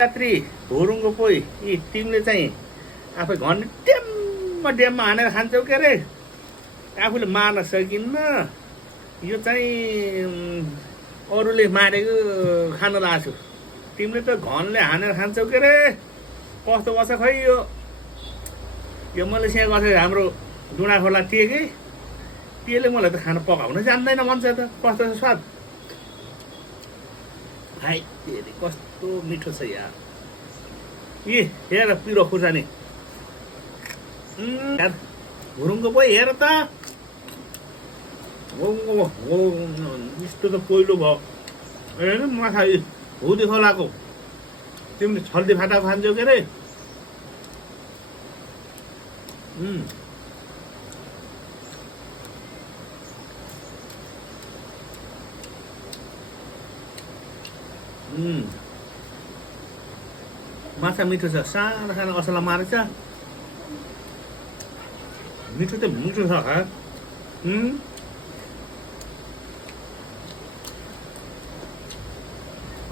यात्री भुरुङको पोइ यी तिमीले चाहिँ आफै घन्ने ड्याममा हानेर खान्छौ के अरे आफूले मार्न सकिन्न यो चाहिँ अरूले मारेको खान लाग्छु तिमीले त घनले हानेर खान्छौ के अरे कस्तो बस्छ खै यो मलेसिया गएको हाम्रो डुँडा खोला टिएकै त्यसले मलाई त खाना पकाउन जान्दैन भन्छ त कस्तो छ स्वाद हाई तेरी कस्तो मिठो छ यार हेर पिरो खुर्सानी यार भुरुङको पोइ हेर त यस्तो त पहिलो भयो हेर माछा हुदी खोलाको तिमीले छल्दी फाटा खान्छौ के अरे माछा मिठो छ सानो सानो असला मारेछ मिठो त मिठो छ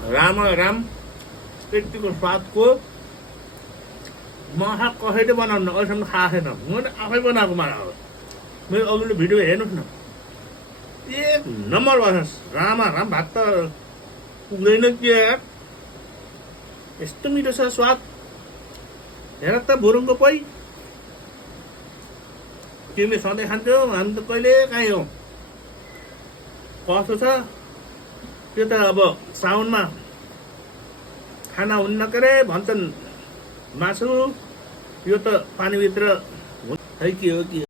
राम राम यतिको स्वादको माछा कसैले बनाउनु अहिलेसम्म खाएको छैन मैले आफै बनाएको माछा हो मेरो अघिल्लो भिडियो हेर्नुहोस् न एक नम्बर बस्नुहोस् राम भात त पुग्दैन के यस्तो मिठो छ स्वाद हेर त भुरुङको पोइ तिमीले सधैँ खान्छौ हामी त कहिले काहीँ हो कस्तो छ त्यो त अब साउनमा खाना हुन्न के अरे भन्छन् मासु यो त पानीभित्र है के हो